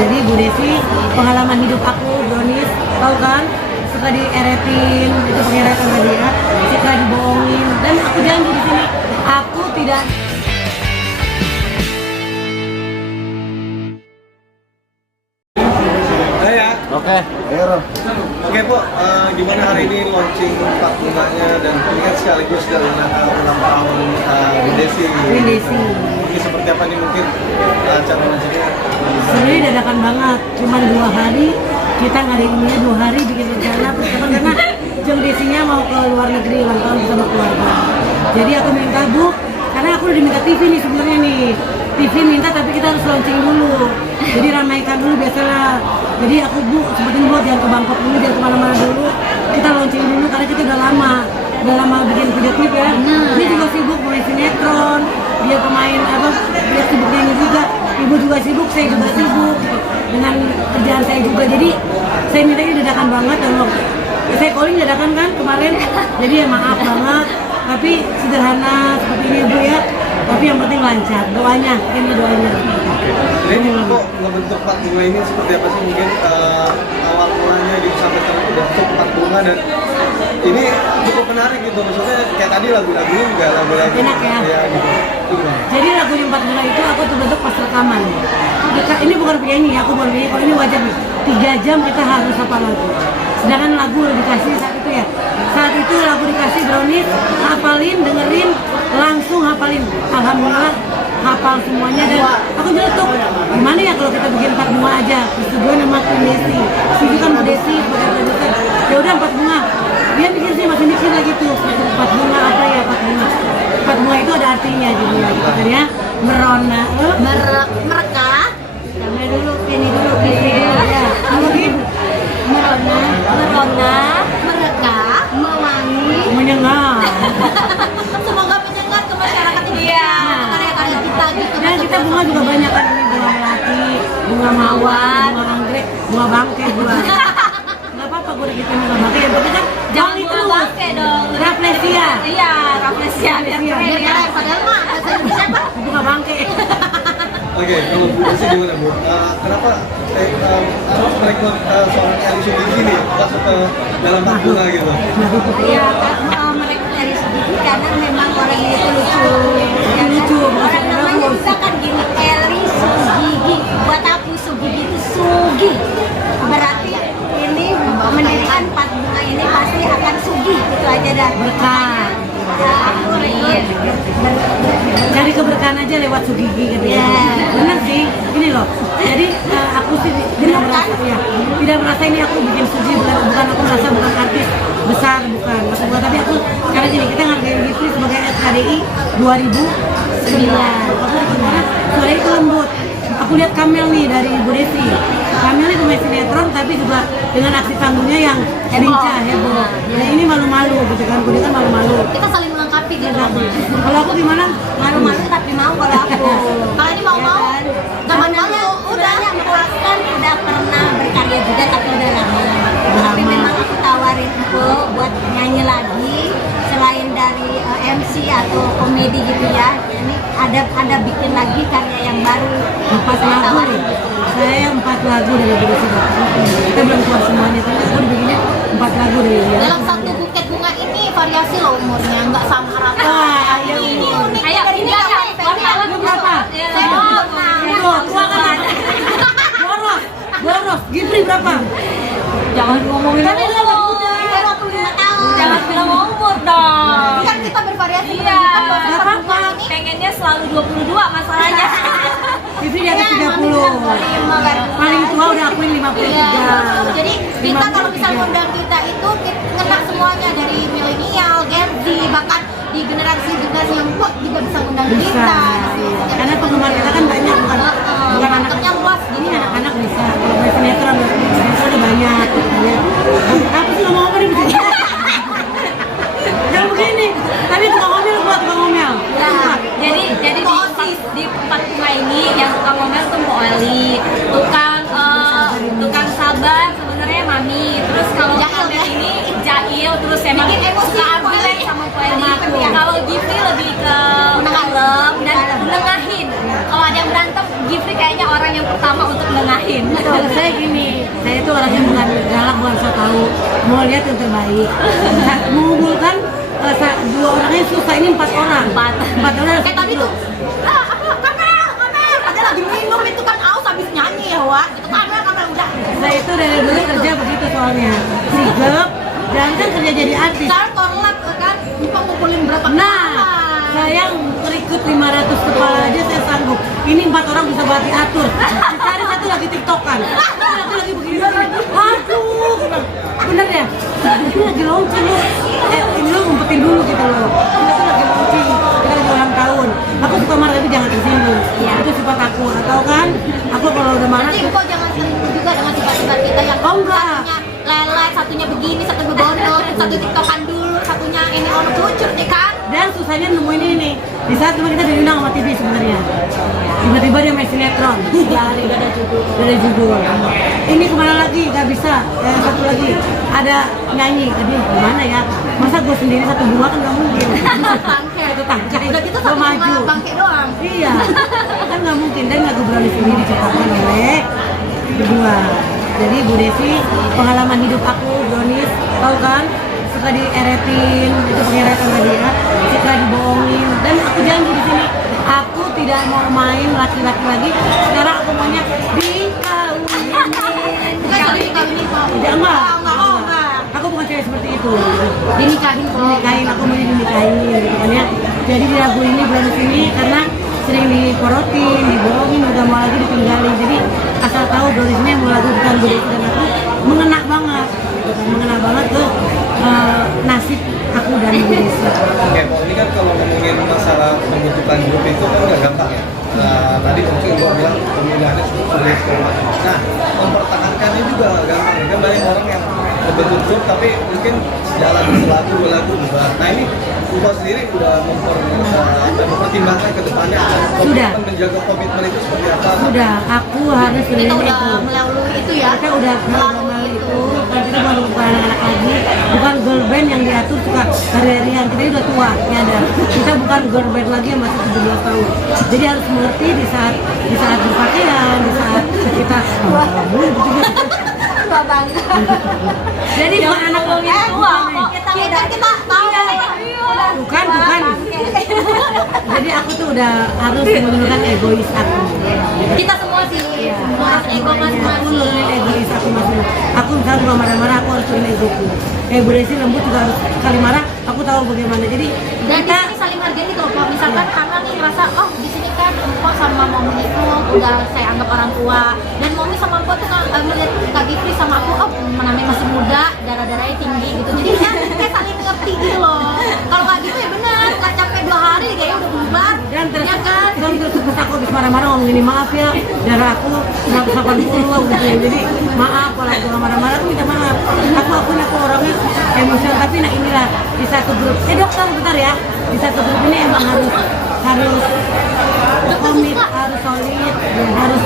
Jadi Bu Desi pengalaman hidup aku Brownies, tahu kan? Suka dieretin, itu pengeretan tadi ya, suka dibohongin, dan aku janji di sini aku tidak. Oke, ayo. Oke Bu, gimana hari ini launching Pak bunganya dan ini kan sekaligus dalam ulang tahun Bu Desi. Ini seperti apa nih mungkin cara launchingnya? Sebenarnya dadakan banget, cuma 2 hari kita ngadainnya 2 hari bikin rencana persiapan karena Jeng Desinya mau ke luar negeri ulang tahun bersama keluarga. Jadi aku minta Bu, karena aku udah diminta TV nih sebenarnya nih. TV minta tapi kita harus launching dulu. Jadi ramaikan dulu biasalah. Jadi aku Bu, sempetin buat jangan ke Bangkok dulu, jangan kemana-mana dulu. Kita launching dulu karena kita udah lama bikin video klip ya. Dia juga sibuk mulai sinetron, dia pemain apa, dia sibuk nyanyi juga. Ibu juga sibuk, saya juga sibuk dengan kerjaan saya juga. Jadi saya minta ini dadakan banget dan saya calling dadakan kan kemarin. Jadi ya maaf banget, tapi sederhana seperti ini Bu ya. Tapi yang penting lancar, doanya, ini doanya. Ini kok ngebentuk Pak Bunga ini seperti apa sih mungkin awal mulanya di sampai sekarang itu bentuk Pak Bunga dan ini cukup menarik gitu, maksudnya kayak tadi lagu-lagunya juga lagu-lagu enak ya? Gitu. Jadi lagu yang 4 Bunga itu aku tuh bentuk pas rekaman. Ini bukan penyanyi, aku bukan penyanyi, kalau ini wajar nih 3 jam kita harus hafal lagu. Sedangkan lagu udah dikasih saat itu ya. Saat itu lagu dikasih Brownies, hafalin, dengerin, langsung hafalin. Alhamdulillah hafal semuanya dan aku nyeletuk. Gimana ya kalau kita bikin 4 bunga aja? Persetujuan sama Bu Desi. Setuju kan Bu Desi, produser. Ya udah 4 bunga. Dia pikir sih masih mikir lagi tuh. 4 bunga apa ya 4 bunga? 4 bunga itu ada artinya jadi ya, gitu kan ya. Merona, Mereka sampai dulu ini dulu ya. Kalau gitu merona, mereka mewangi, menyengat. semoga menyengat ke masyarakat Indonesia, karya-karya kita gitu. Dan kita bunga juga banyak kan, ini bunga melati, bunga mawar, bunga anggrek, bunga bangke, bunga. Nggak apa-apa gue udah gitu bunga bangke, yang penting kan Jangan itu bunga bangke dong. Rafflesia. Iya, Rafflesia biar keren Rafflesia. ya. Padahal mah bahasa Indonesia apa? Bunga bangke. Oke, kalau Bu Desi gimana Bu? Kenapa harus merekrut seorang Eli Sugigi nih masuk ke dalam Pak Bunga gitu? Iya, mereka dari Sugigi karena memang orangnya itu lucu. Ya, Lucu, orang namanya juga kan gini, Eli Sugigi. Buat aku Sugigi itu Sugi. Berarti ini mendirikan 4 bunga ini pasti akan Sugi, itu aja dah. Berkah. Ya, aku rekrut. Cari keberkahan aja lewat Sugigi gitu ya. Iya. Bener sih, ini loh. Jadi aku sih tidak merasa ya, tidak merasa ini aku bikin Sugi, bukan aku merasa bukan artis besar, bukan. Tapi aku karena gini, kita ngargain Gifri sebagai SKDI 2009. Karena suara itu lembut. Aku lihat Kamel nih dari Bu Desi. Kamel ini pemain sinetron tapi juga dengan aksi panggungnya yang lincah, heboh. Nah ini malu-malu gitu kan, gue kan malu-malu. Kita saling melengkapi gitu. Kalau aku gimana? Malu-malu tapi mau kalau aku. Kalau ini mau-mau, nggak malu. Udah memuaskan, udah pernah berkarya juga tapi udah lama. Tapi memang aku tawarin Empuk buat nyanyi lagi selain dari MC atau komedi gitu ya. Ini ada bikin lagi karya yang baru. 4 Saya lagu. tawarin. Saya 4 lagu dari Bu Desi. Kita belum keluar semuanya, tapi aku bikinnya 4 lagu dari dia. Dalam satu buket bunga ini variasi loh umurnya, nggak sama rata. Wah, Ini unik Ayo, dari ini dia. aja. Wartawan Lu berapa? Saya dulu Tuh, tua kan? Boros. Gifri berapa? Jangan ngomongin Kan ini anak muda. Kita 25 tahun. Jangan bilang umur dong. Kan kita bervariasi. Iya. Kan bahasa bunga ini. Pengennya selalu 22 masalahnya. Gifri di atas Iya, 30. 25 baru. Paling tua udah akuin 53. Iya. Jadi kita kalau misalnya undang kita itu kena semuanya dari milenial, Gen Z, bahkan di generasi yang kuat juga bisa undang Bisa. kita. Karena penggemar kita kan banyak, bukan anak. Bentuknya luas Ini gitu. anak-anak bisa. Kalau main sinetron udah banyak. Ya. Apa sih ngomong apa nih? Yang begini. Tadi tukang ngomel buat tukang ngomel. Ya. Jadi di empat bunga ini yang tukang ngomel tuh Mbak Eli, tukang sabar sebenarnya Mami. Terus kalau Jail, Kamel ya? ini Jail, terus emang Bikin emosi, suka Mbak argumen Eli. sama Mbak Eli. Sama aku. Kalau Gifri lebih ke kalem dan nengahin. Kalau ada yang berantem, Gifri kayaknya orang yang pertama untuk mungkin. Kalau saya gini, saya itu orangnya bukan galak, bukan so tahu, mau lihat yang terbaik. Mengumpulkan dua orangnya susah, ini 4 orang. Empat orang. Kayak tadi tuh, kamer, padahal lagi minum itu kan aus habis nyanyi ya Wak. Itu kamer udah. Saya itu dari dulu kerja begitu soalnya, sigap, dan kan kerja jadi artis. Sekarang korlap kan, Mpok ngumpulin berapa Nah, kepala. saya ngerikut 500 kepala aja saya sanggup. Ini 4 orang bisa buat diatur. Dicari satu lagi tiktokan, satu lagi begini. Aduh, bener ya? Ini lagi launching loh. Ini lo ngumpetin dulu gitu loh. Kita tuh lagi launching, kita lagi ulang tahun. Aku suka marah tapi jangan tersinggung. Itu sifat aku. Atau kan, aku kalau udah marah Nanti tuh Mpok jangan selingkuh juga dengan sifat-sifat kita yang Oh, enggak. satunya lele, satunya begini, satu begondol, satu tiktokan dulu, satunya ini ono kucur nih kan. dan susahnya nemuin ini di saat cuma kita diundang sama TV sebenarnya, tiba-tiba dia main sinetron lari gak ada judul ini kemana lagi nggak bisa, satu lagi ada nyanyi, aduh gimana ya, masa gue sendiri satu bunga kan nggak mungkin. Bangke. Satu tangkai Udah gitu gue satu maju, bunga bangke doang. iya kan nggak mungkin. Dan lagu Brownies ini diciptakan oleh kedua, jadi Bu Desi pengalaman hidup aku Brownies, tahu kan, suka dieretin, itu pengeretan tadi ya, suka dibohongin, dan aku janji di sini aku tidak mau main laki-laki lagi, sekarang aku maunya dikawinin. Bukan saling dikawinin kok. Tidak, enggak. Enggak. Aku bukan cewek seperti itu. Dinikahin kok. Dinikahin, aku mau dinikahin gitu kan ya. Jadi di lagu ini Brownies ini karena sering diporotin, dibohongin, udah mau lagi ditinggalin. Jadi asal tahu Brownies ini mau lagu bukan Bu Desi dan aku mengena banget, gitu kan, mengena banget ke nasib aku dan Bu Desi. Oke, Pak, ini kan kalau ngomongin masalah pembentukan grup itu kan nggak gampang ya. Nah, tadi mungkin gua bilang pemilihannya sulit segala macam. Nah, mempertahankannya juga nggak gampang. Kan banyak orang yang membentuk grup tapi mungkin sejalan selaku dua lagu bubar. Nah ini Mbak sendiri udah mempertimbangkan ke depannya Sudah. menjaga komitmen itu seperti apa? Sudah, aku harus Kita menerima udah itu. melalui itu ya. Kita udah melalui itu, kan kita bukan anak-anak lagi, bukan girl band yang diatur suka hari-harian, kita ini udah tua, nyadar. Kita bukan girl band lagi yang masih 17 tahun. Jadi harus mengerti di saat berpakaian, di saat kita Tua bangga. jadi bukan anak lagi tua. Kita tahu. Bukan. Jadi aku tuh udah harus menurunkan egois aku. Kita semua sih. Semua ego Aku masing-masing. nurunin egois aku masih. Aku misalnya kalau marah-marah aku harus turunin egoku. Bu Desi lembut juga harus sekali marah. Aku tahu bagaimana. Jadi Dan di kita sini saling hargai gitu loh, Pak. Misalkan Hana nih ngerasa, oh di sini kan Mpok sama Momi itu udah saya anggap orang tua, dan Momi sama Mpok tuh ngeliat Kak Gifri sama aku, oh namanya masih muda, darah-darahnya tinggi gitu. Jadi ya kayak saling ngerti gitu loh. Kalau nggak gitu ya benar, nggak capek 2 hari kayaknya udah bubar. dan terus Ya kan? terus aku habis marah-marah ngomong gini, maaf ya darah aku 180 gitu. Jadi maaf kalau aku marah-marah tuh minta maaf. Aku orangnya emosional, tapi nah inilah di satu grup. Dokter bentar ya, di satu grup ini emang harus komit, harus solid, harus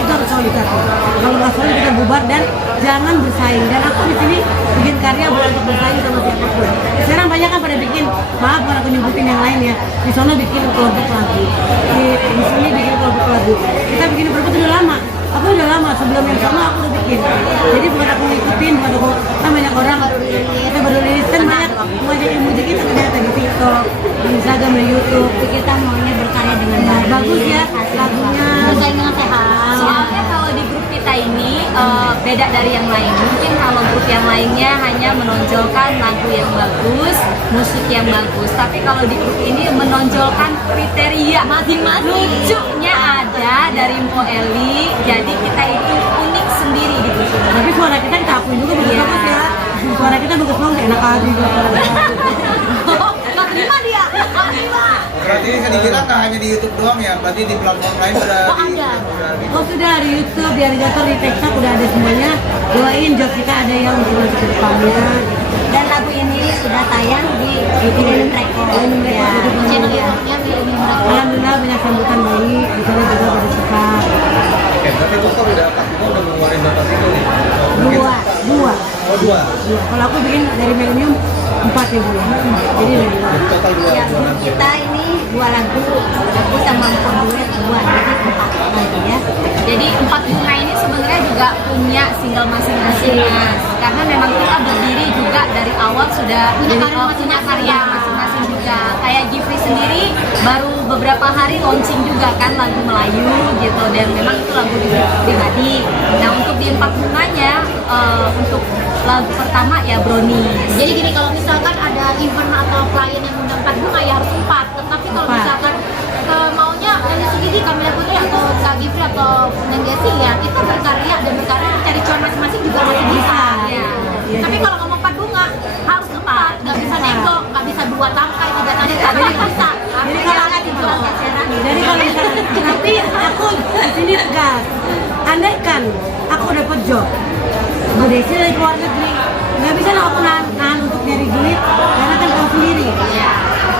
itu harus solid aku. Kalau nggak solid kita bubar dan jangan bersaing. Dan aku di sini bikin karya bukan untuk bersaing sama siapapun. Sekarang banyak kan pada bikin, maaf kalau aku nyebutin yang lain ya, di sana bikin kelompok lagu, di sini bikin kelompok lagu. Kita bikin kelompok itu udah lama. Aku udah lama, sebelum yang sama aku udah bikin. Jadi bukan aku ngikutin, bukan aku, kan banyak orang kita baru rilis, kan banyak ilmu kita ternyata di TikTok, di Instagram, di YouTube. Kita maunya berkarya dengan baik. Bagus ya lagunya. Bersaing dengan sehat. Soalnya kalau di grup kita ini beda dari yang lain. Mungkin kalau grup yang lainnya hanya menonjolkan lagu yang bagus, musik yang bagus. Tapi kalau di grup ini menonjolkan kriteria masing-masing. Lucunya ada dari Mpo Eli, jadi kita itu unik sendiri di grup ini. Tapi suara kita akuin juga bagus-bagus ya. Suara kita bagus banget, enak aja juga. Nggak terima dia. Nggak terima. Berarti ini dikira nggak hanya di YouTube doang ya? Berarti di platform lain udah Oh, ada. Oh sudah di YouTube, di Arigator, di TikTok udah ada semuanya. Doain job kita ada yang untuk nanti ke depannya. Dan lagu ini sudah tayang di Millennium Record. Ya, channel YouTube-nya Millennium Record. Alhamdulillah banyak sambutan baik, di sana juga pada suka. Oke, berarti Dokter udah pastinya udah mengeluarkan berapa single nih? Dua. Oh, dua. Kalau aku bikin dari Millennium 4 ya Bu ya. Jadi ada dua. Total dua. Ya, grup kita ini 2 lagu. Aku sama Mpok duet 2, jadi 4 lagu ya. Jadi 4 bunga ini sebenarnya tinggal masing-masing, Mas. Karena memang kita berdiri juga dari awal sudah punya karya masing-masing juga. Kayak Gifri sendiri baru beberapa hari launching juga kan lagu Melayu gitu, dan memang itu lagu pribadi. Nah untuk di Empat Bunganya untuk lagu pertama ya Brownies. Jadi gini, kalau misalkan ada event atau klien yang undang 4 bunga ya harus 4. Tetapi kalau misalkan maunya Leli Sugidi, Kamila Putri atau Kak Gifri atau Neng Desi ya kita berkarya dan berkarya cari cuan masing-masing juga masih bisa. Ya. Tapi kalau ngomong 4 bunga harus 4, nggak bisa nego, nggak bisa 2 tangkai, 3 tangkai, nggak bisa. Jadi kalau jadi kalau misalnya, tapi aku di sini tegas. Andaikan aku dapat job, Bu Desi dari luar negeri, nggak bisa lah aku nahan untuk nyari duit, karena kan tahu sendiri.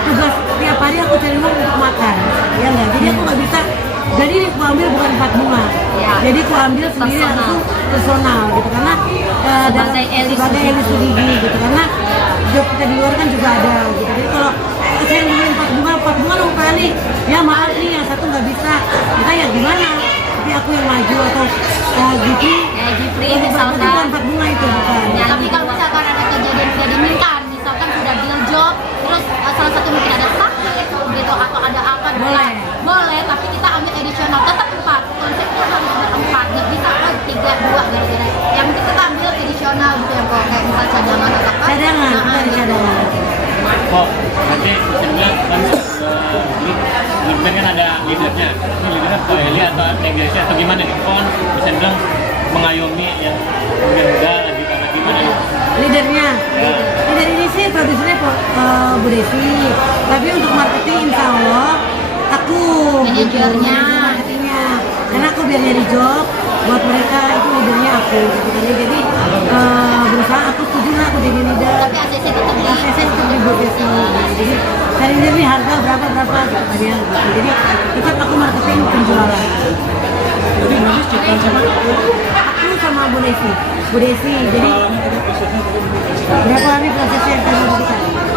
Tugas tiap hari aku cari uang untuk makan, ya nggak. Jadi aku nggak bisa. Jadi aku ambil bukan 4 bunga, jadi aku ambil sendiri langsung personal gitu, karena sebagai Eli Sugidi gitu, karena job kita di luar kan juga ada gitu. Jadi kalau saya ngomongin 4 bunga dong kali, ya maaf nih yang satu nggak bisa, kita ya gimana? Tapi aku yang maju atau Gifri misalkan. bukan 4 bunga itu bukan. Tapi kalau misalkan ada kejadian tidak diinginkan, misalkan sudah deal job, terus salah satu mungkin ada sakit gitu atau ada apa, boleh, tapi kita ambil additional tetap 4. Konsepnya harus berempat, nggak bisa 3, 2 gara-gara. Yang penting kita ambil additional gitu ya kok, kayak misal cadangan atau apa. Cadangan, dari cadangan. Kok nanti saya bilang kan leader kan ada leadernya. Ini leadernya Kak Eli atau negasi atau gimana nih? Kok kan bisa bilang mengayomi yang muda lagi karena gimana? Leadernya, leader ini sih produsernya Bu Desi. Tapi untuk marketing insya Allah aku Manajernya. marketingnya. Karena aku biar nyari job buat mereka, itu leadernya aku gitu kan. Jadi berusaha aku setuju lah aku jadi leader. Tapi ACC tetap di ACC itu di Bu Desi. Jadi cari leader nih harga berapa gitu kan ya. Jadi tetap aku marketing penjualan. Jadi berarti ciptaan siapa? Aku sama Bu Desi. Jadi berapa hari prosesnya sama kita?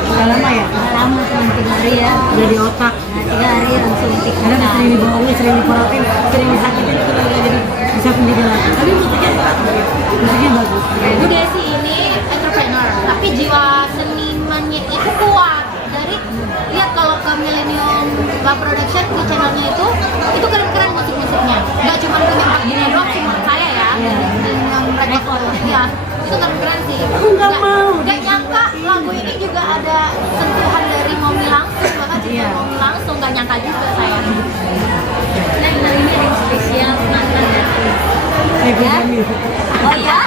Udah lama ya? lama cuma 3 hari ya. Udah di otak. 3 hari langsung Karena sering dibohongin, sering diporotin, sering disakitin, itu lagi jadi bisa sendiri lagi. Tapi musiknya bagus. Bu Desi ini entrepreneur, tapi jiwa senimannya itu kuat. Dari lihat kalau ke Millennium Bar Production di channelnya itu keren-keren musik-musiknya. Nggak cuma punya 4 bunga doang sih menurut saya ya. Yang mereka ya itu keren-keren sih. Aku nggak mau. Nggak nyangka lagu ini juga ada sentuhan dari Momi langsung, bahkan juga Momi langsung nggak nyangka juga saya. Nah, ini yang spesial mantan dari Saya oh iya